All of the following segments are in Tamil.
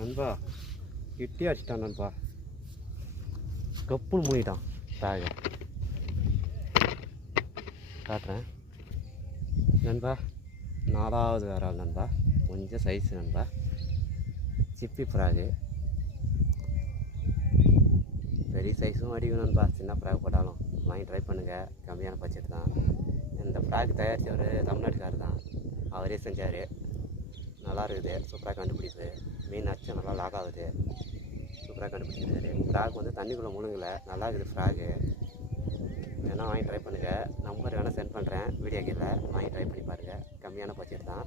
நண்பா கிட்டி அடிச்சிட்டான் நண்பா. கப்புன்னு மூடிட்டான் பேக. காட்டுறேன் நண்பா. 4வது வேறால் நண்பா. கொஞ்சம் சைஸ் நண்பா. சிப்பி ஃப்ராகு. பெரிய சைஸும் அடிக்கும் நண்பா. சின்ன ஃப்ராக் போட்டாலும் வாங்கி ட்ரை பண்ணுங்கள். கம்மியான பட்ஜெட் தான். இந்த ஃப்ராக் தயாரித்தவர் தமிழ்நாட்டுக்காரர் தான். அவரே செஞ்சார். நல்லா இருக்குது. சூப்பராக கண்டுபிடிப்பு. மீன் அச்சு நல்லா லாக் ஆகுது. சூப்பராக கண்டுபிடிச்சிருக்காரு. ஃப்ராக் வந்து தண்ணிக்குள்ளே முழுங்கலை. நல்லா இருக்குது ஃப்ராகு. வேணால் வாங்கி ட்ரை பண்ணுங்கள். நம்பர் வேணால் சென்ட் பண்ணுறேன் வீடியோ கீழே. வாங்கி ட்ரை பண்ணி பாருங்கள். கம்மியான பட்ஜெட் தான்.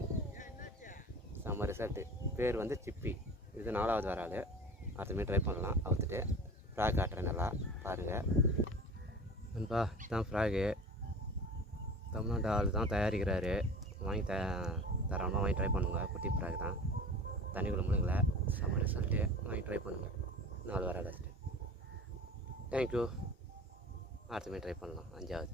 செம்ம ரிசல்ட்டு. பேர் வந்து சிப்பி. இது 4வது வராது. அடுத்தமாரி ட்ரை பண்ணலாம். அவுத்துட்டு ஃப்ராக் காட்டுறேன். நல்லா பாருங்கள் நண்பா. இதுதான் ஃப்ராகு. தமிழ்நாட்டு ஆள் தான் தயாரிக்கிறாரு. வாங்கி தரமாக வாங்கி ட்ரை பண்ணுங்கள். குட்டி ஃப்ராக் தான். தண்ணிக்குள்ளே முழுங்கலை. செம்ம ரிசல்ட்டு. வாங்கி ட்ரை பண்ணுங்கள். 4 வராது. தேங்க்யூ. அடுத்தமாரி ட்ரை பண்ணலாம். 5வது.